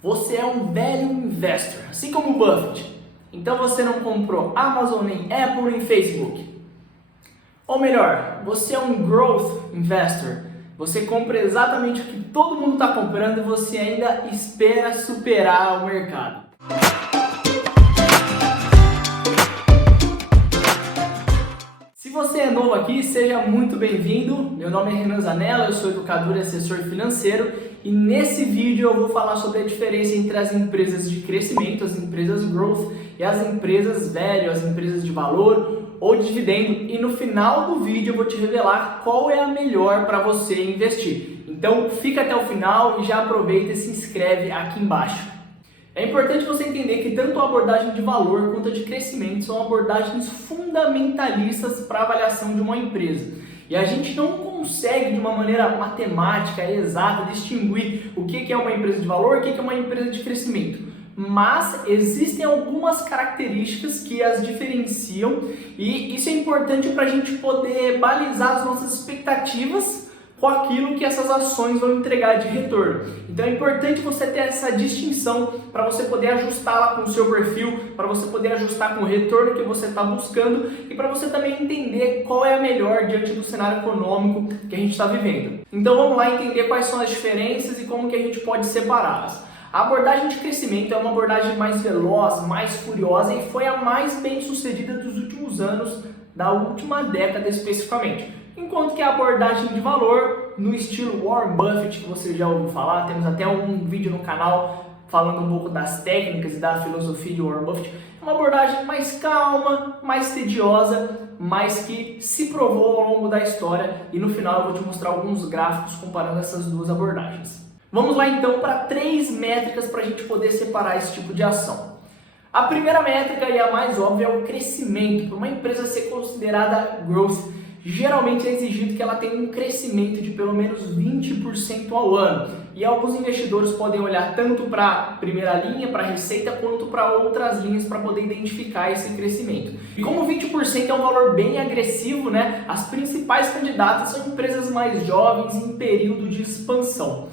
Você é um value investor, assim como o Buffett. Então você não comprou Amazon, nem Apple, nem Facebook. Ou melhor, você é um growth investor. Você compra exatamente o que todo mundo está comprando e você ainda espera superar o mercado. Se você é novo aqui, seja muito bem-vindo. Meu nome é Renan Zanella, eu sou educador e assessor financeiro e nesse vídeo eu vou falar sobre a diferença entre as empresas de crescimento, as empresas growth e as empresas value, as empresas de valor ou de dividendo, e no final do vídeo eu vou te revelar qual é a melhor para você investir. Então fica até o final e já aproveita e se inscreve aqui embaixo. É importante você entender que tanto a abordagem de valor quanto a de crescimento são abordagens fundamentalistas para a avaliação de uma empresa. E a gente não consegue, de uma maneira matemática, exata, distinguir o que é uma empresa de valor e o que é uma empresa de crescimento. Mas existem algumas características que as diferenciam e isso é importante para a gente poder balizar as nossas expectativas com aquilo que essas ações vão entregar de retorno. Então é importante você ter essa distinção para você poder ajustá-la com o seu perfil, para você poder ajustar com o retorno que você está buscando e para você também entender qual é a melhor diante do cenário econômico que a gente está vivendo. Então vamos lá entender quais são as diferenças e como que a gente pode separá-las. A abordagem de crescimento é uma abordagem mais veloz, mais furiosa e foi a mais bem sucedida dos últimos anos, da última década especificamente. Enquanto que a abordagem de valor, no estilo Warren Buffett, que você já ouviu falar, temos até um vídeo no canal falando um pouco das técnicas e da filosofia de Warren Buffett, é uma abordagem mais calma, mais tediosa, mas que se provou ao longo da história e no final eu vou te mostrar alguns gráficos comparando essas duas abordagens. Vamos lá então para 3 métricas para a gente poder separar esse tipo de ação. A primeira métrica e a mais óbvia é o crescimento. Para uma empresa ser considerada growth, geralmente é exigido que ela tenha um crescimento de pelo menos 20% ao ano. E alguns investidores podem olhar tanto para a primeira linha, para a receita, quanto para outras linhas para poder identificar esse crescimento. E como 20% é um valor bem agressivo, né, as principais candidatas são empresas mais jovens em período de expansão.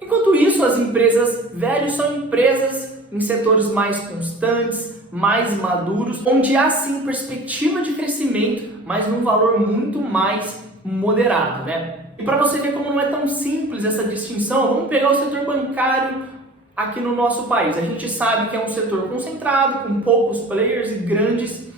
Enquanto isso, as empresas velhas são empresas em setores mais constantes, mais maduros, onde há sim perspectiva de crescimento, mas num valor muito mais moderado, né? E para você ver como não é tão simples essa distinção, vamos pegar o setor bancário aqui no nosso país. A gente sabe que é um setor concentrado, com poucos players e grandes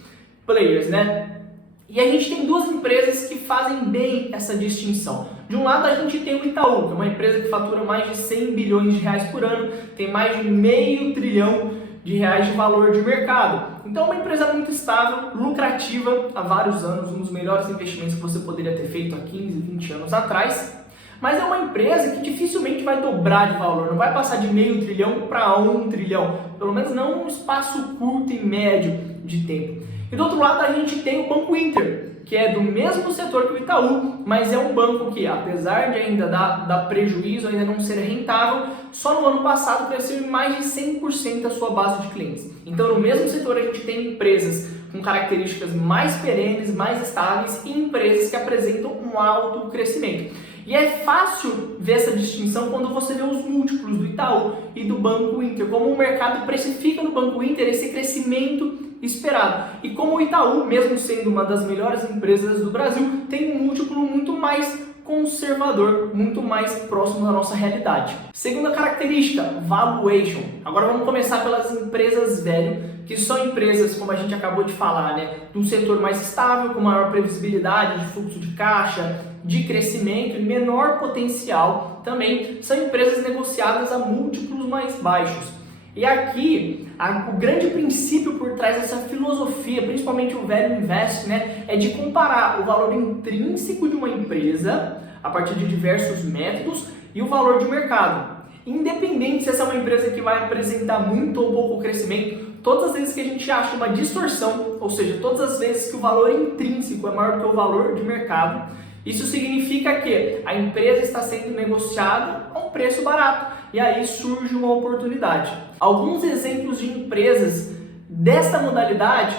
players, né? E a gente tem duas empresas que fazem bem essa distinção. De um lado a gente tem o Itaú, que é uma empresa que fatura mais de 100 bilhões de reais por ano, tem mais de meio trilhão de reais de valor de mercado. Então é uma empresa muito estável, lucrativa há vários anos, um dos melhores investimentos que você poderia ter feito há 15, 20 anos atrás. Mas é uma empresa que dificilmente vai dobrar de valor, não vai passar de meio trilhão para 1 trilhão, pelo menos não num espaço curto e médio de tempo. E do outro lado a gente tem o Banco Inter, que é do mesmo setor que o Itaú, mas é um banco que, apesar de ainda dar prejuízo, ainda não ser rentável, só no ano passado cresceu em mais de 100% a sua base de clientes. Então no mesmo setor a gente tem empresas com características mais perenes, mais estáveis e empresas que apresentam um alto crescimento. E é fácil ver essa distinção quando você vê os múltiplos do Itaú e do Banco Inter, como o mercado precifica no Banco Inter esse crescimento esperado. E como o Itaú, mesmo sendo uma das melhores empresas do Brasil, tem um múltiplo muito mais conservador, muito mais próximo da nossa realidade. Segunda característica, valuation. Agora vamos começar pelas empresas velho, que são empresas, como a gente acabou de falar, né, de um setor mais estável, com maior previsibilidade de fluxo de caixa, de crescimento e menor potencial. Também são empresas negociadas a múltiplos mais baixos. E aqui, o grande princípio por trás dessa filosofia, principalmente o Value Invest, né, é de comparar o valor intrínseco de uma empresa a partir de diversos métodos e o valor de mercado. Independente se essa é uma empresa que vai apresentar muito ou pouco crescimento, todas as vezes que a gente acha uma distorção, ou seja, todas as vezes que o valor intrínseco é maior do que o valor de mercado, isso significa que a empresa está sendo negociada a um preço barato e aí surge uma oportunidade. Alguns exemplos de empresas desta modalidade,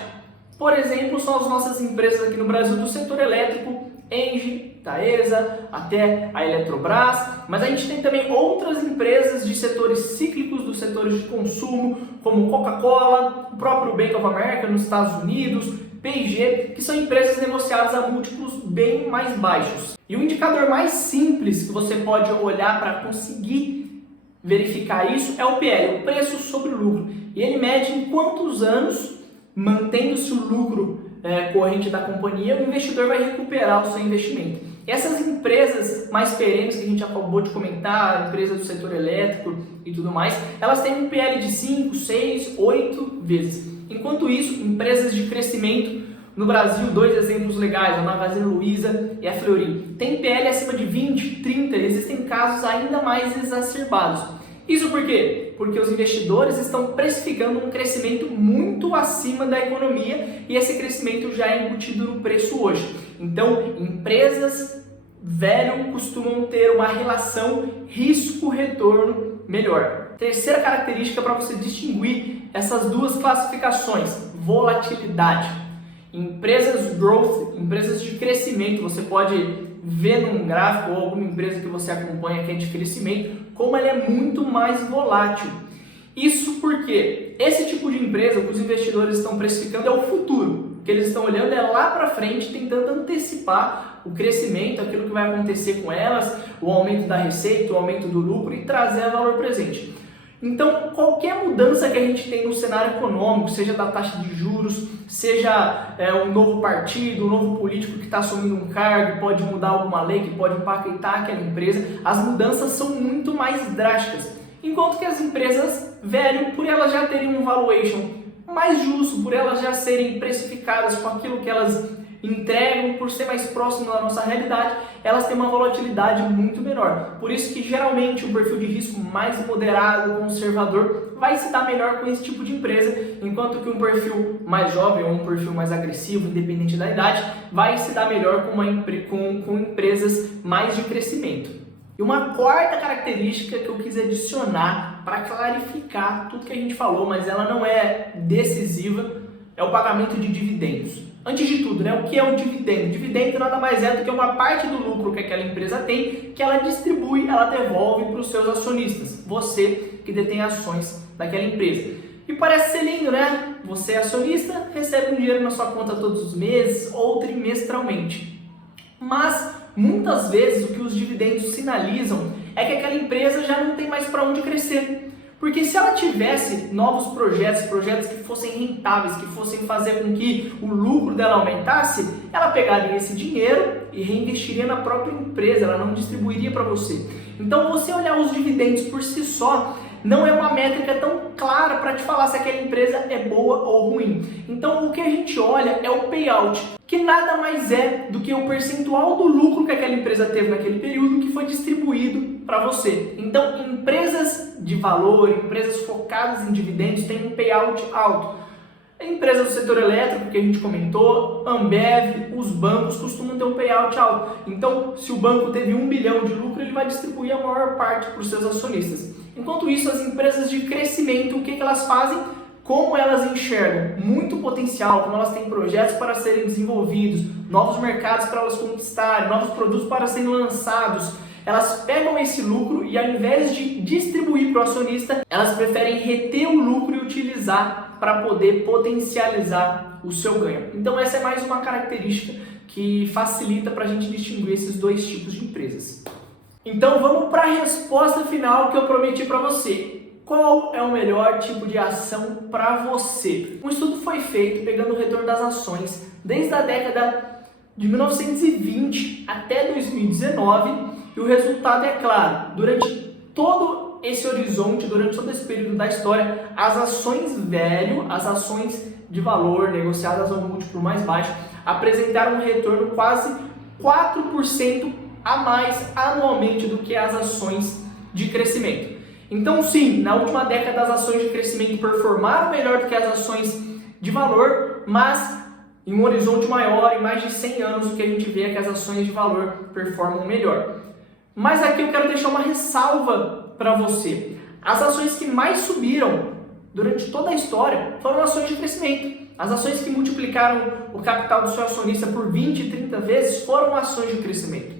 por exemplo, são as nossas empresas aqui no Brasil do setor elétrico, Engie, Taesa, até a Eletrobras, mas a gente tem também outras empresas de setores cíclicos do setor setores de consumo, como Coca-Cola, o próprio Bank of America nos Estados Unidos, P&G, que são empresas negociadas a múltiplos bem mais baixos. E o indicador mais simples que você pode olhar para conseguir verificar isso é o PL, o preço sobre o lucro. E ele mede em quantos anos, mantendo-se o lucro corrente da companhia, o investidor vai recuperar o seu investimento. Essas empresas mais perenes que a gente acabou de comentar, empresas do setor elétrico e tudo mais, elas têm um PL de 5, 6, 8 vezes. Enquanto isso, empresas de crescimento no Brasil, dois exemplos legais, a Magazine Luiza e a Fleury, tem PL acima de 20, 30, existem casos ainda mais exacerbados. Isso por quê? Porque os investidores estão precificando um crescimento muito acima da economia e esse crescimento já é embutido no preço hoje. Então, empresas velho costumam ter uma relação risco-retorno melhor. Terceira característica para você distinguir essas duas classificações: volatilidade. Empresas growth, empresas de crescimento, você pode ver num gráfico ou alguma empresa que você acompanha que é de crescimento, como ela é muito mais volátil. Isso porque esse tipo de empresa que os investidores estão precificando é o futuro. O que eles estão olhando é lá para frente, tentando antecipar o crescimento, aquilo que vai acontecer com elas, o aumento da receita, o aumento do lucro e trazer valor presente. Então, qualquer mudança que a gente tem no cenário econômico, seja da taxa de juros, seja um novo partido, um novo político que está assumindo um cargo, pode mudar alguma lei que pode impactar aquela empresa, as mudanças são muito mais drásticas. Enquanto que as empresas velho, por elas já terem um valuation mais justo, por elas já serem precificadas com aquilo que elas entregam, por ser mais próximo da nossa realidade, elas têm uma volatilidade muito menor. Por isso que geralmente um perfil de risco mais moderado, conservador, vai se dar melhor com esse tipo de empresa, enquanto que um perfil mais jovem ou um perfil mais agressivo, independente da idade, vai se dar melhor com empresas mais de crescimento. E uma quarta característica que eu quis adicionar para clarificar tudo que a gente falou, mas ela não é decisiva, é o pagamento de dividendos. Antes de tudo, o que é o dividendo? O dividendo nada mais é do que uma parte do lucro que aquela empresa tem, que ela distribui, ela devolve para os seus acionistas, você que detém ações daquela empresa. E parece ser lindo, né? Você é acionista, recebe um dinheiro na sua conta todos os meses ou trimestralmente. Mas, muitas vezes, o que os dividendos sinalizam é que aquela empresa já não tem mais para onde crescer. Porque se ela tivesse novos projetos que fossem rentáveis, que fossem fazer com que o lucro dela aumentasse, ela pegaria esse dinheiro e reinvestiria na própria empresa, ela não distribuiria para você. Então, você olhar os dividendos por si só não é uma métrica tão clara para te falar se aquela empresa é boa ou ruim. Então, o que a gente olha é o payout, que nada mais é do que o percentual do lucro que aquela empresa teve naquele período que foi distribuído para você. Então, empresas de valor, empresas focadas em dividendos têm um payout alto. Empresas do setor elétrico, que a gente comentou, Ambev, os bancos costumam ter um payout alto. Então, se o banco teve 1 bilhão de lucro, ele vai distribuir a maior parte para os seus acionistas. Enquanto isso, as empresas de crescimento, o que elas fazem? Como elas enxergam muito potencial, como elas têm projetos para serem desenvolvidos, novos mercados para elas conquistarem, novos produtos para serem lançados, elas pegam esse lucro e ao invés de distribuir para o acionista, elas preferem reter o lucro e utilizar para poder potencializar o seu ganho. Então essa é mais uma característica que facilita para a gente distinguir esses dois tipos de empresas. Então vamos para a resposta final que eu prometi para você. Qual é o melhor tipo de ação para você? Um estudo foi feito pegando o retorno das ações desde a década de 1920 até 2019 e o resultado é claro. Durante todo esse horizonte, durante todo esse período da história, as ações velho, as ações de valor negociadas a um múltiplo mais baixo, apresentaram um retorno quase 4% a mais anualmente do que as ações de crescimento. Então sim, na última década as ações de crescimento performaram melhor do que as ações de valor, mas em um horizonte maior, em mais de 100 anos, o que a gente vê é que as ações de valor performam melhor. Mas aqui eu quero deixar uma ressalva para você. As ações que mais subiram durante toda a história foram ações de crescimento. As ações que multiplicaram o capital do seu acionista por 20, 30 vezes foram ações de crescimento.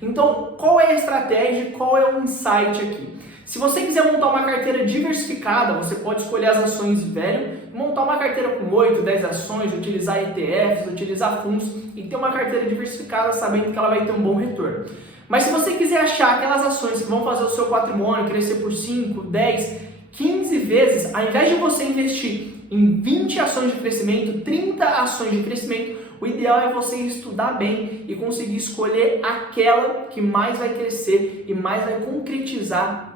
Então, qual é a estratégia, qual é o insight aqui? Se você quiser montar uma carteira diversificada, você pode escolher as ações velho, montar uma carteira com 8, 10 ações, utilizar ETFs, utilizar fundos e ter uma carteira diversificada sabendo que ela vai ter um bom retorno. Mas se você quiser achar aquelas ações que vão fazer o seu patrimônio crescer por 5, 10, 15 vezes, ao invés de você investir em 20 ações de crescimento, 30 ações de crescimento, o ideal é você estudar bem e conseguir escolher aquela que mais vai crescer e mais vai concretizar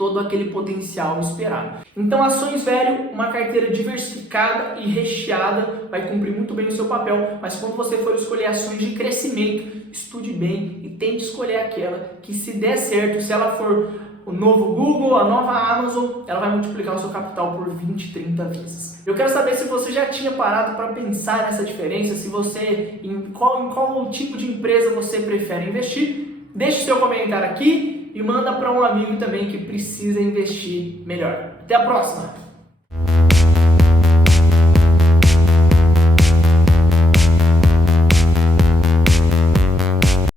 todo aquele potencial esperado. Então, ações velho, uma carteira diversificada e recheada, vai cumprir muito bem o seu papel, mas quando você for escolher ações de crescimento, estude bem e tente escolher aquela que, se der certo, se ela for o novo Google, a nova Amazon, ela vai multiplicar o seu capital por 20, 30 vezes. Eu quero saber se você já tinha parado para pensar nessa diferença, se você, em qual tipo de empresa você prefere investir. Deixe seu comentário aqui e manda para um amigo também que precisa investir melhor. Até a próxima!